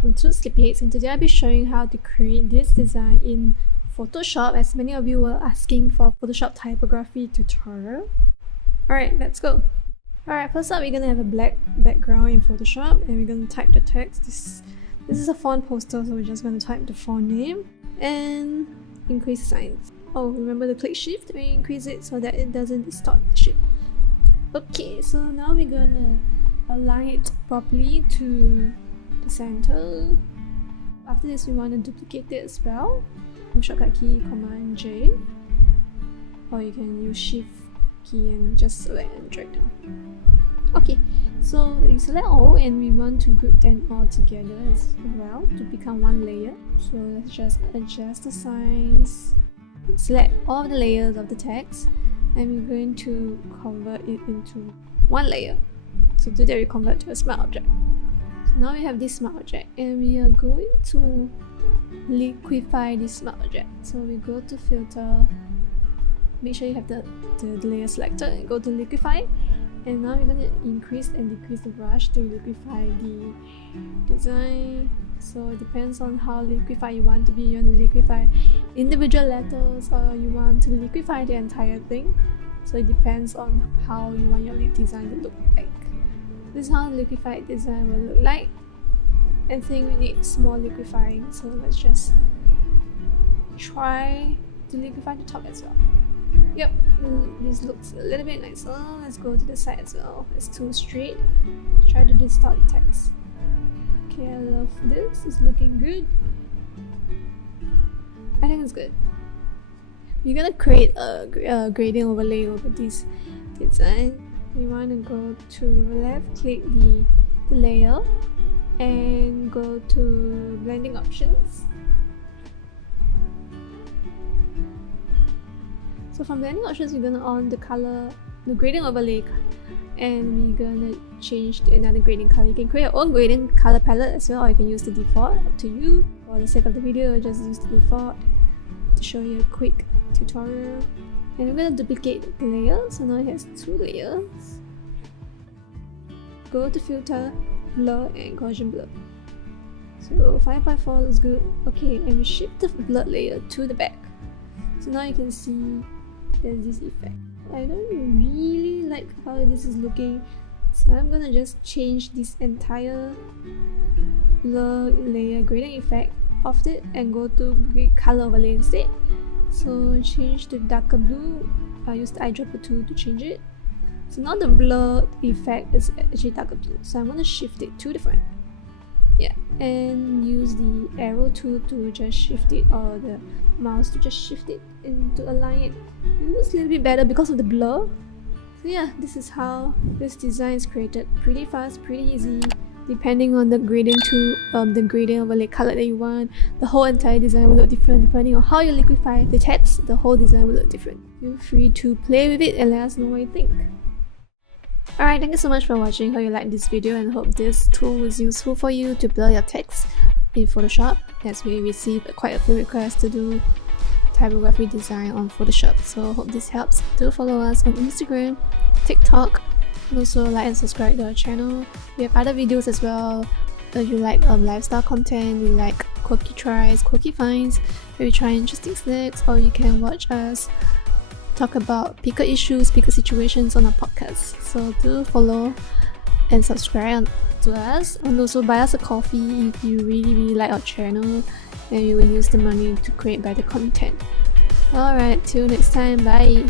from Two Sleepyheads, and today I'll be showing how to create this design in Photoshop, as many of you were asking for Photoshop typography tutorial. Alright, let's go. Alright, first up we're gonna have a black background in Photoshop and we're gonna type the text. This is a font poster, so we're just gonna type the font name and increase signs. Oh, remember to click shift and increase it so that it doesn't distort the shape. Okay, so now we're gonna align it properly to the center. After this, we want to duplicate it as well. Shortcut key Command J, or you can use Shift key and just select and drag down. Okay, so you select all and we want to group them all together as well to become one layer. So let's just adjust the size, select all of the layers of the text, and we're going to convert it into one layer. So to do that, we convert to a smart object. So now we have this smart object and we are going to liquify this smart object. So we go to filter, make sure you have the layer selected, go to liquify, and now we're going to increase and decrease the brush to liquify the design. So it depends on how liquify you want to be. You want to liquify individual letters or you want to liquify the entire thing. So it depends on how you want your design to look like. This is how the liquefied design will look like. I think we need small liquefying, so let's just try to liquefy the top as well. Yep, this looks a little bit nicer. Let's go to the side as well. It's too straight. Try to distort the text. Okay, I love this. It's looking good. I think it's good. We're gonna create a gradient overlay over this design. We want to go to left click the layer and go to blending options. So from blending options, we're gonna on the color, the gradient overlay, and we're gonna change to another gradient color. You can create your own gradient color palette as well, or you can use the default, up to you. For the sake of the video, I'll just use the default to show you a quick tutorial. And we're going to duplicate the layer, so now it has two layers. Go to filter, blur and Gaussian blur. So 5x4 looks good. Okay, and we shift the blur layer to the back. So now you can see there's this effect. I don't really like how this is looking, so I'm gonna just change this entire blur layer gradient effect off it and go to color overlay instead. So change to darker blue. I use the eyedropper tool to change it. So now the blur effect is actually darker blue. So I'm going to shift it to the front. Yeah, and use the arrow tool to just shift it, or the mouse to just shift it and to align it. It looks a little bit better because of the blur. So yeah, this is how this design is created. Pretty fast, pretty easy. Depending on the gradient tool, the gradient overlay color that you want, the whole entire design will look different. Depending on how you liquefy the text, the whole design will look different. Feel free to play with it and let us know what you think. Alright, thank you so much for watching. Hope you liked this video and hope this tool was useful for you to blur your text in Photoshop, as we received quite a few requests to do typography design on Photoshop. So hope this helps. Do follow us on Instagram, TikTok, and also like and subscribe to our channel. We have other videos as well. If you like lifestyle content, we like quirky tries, quirky finds, where we try interesting snacks, or you can watch us talk about picker issues, picker situations on our podcast. So do follow and subscribe to us, and also buy us a coffee if you really like our channel, and we will use the money to create better content. Alright, till next time, bye!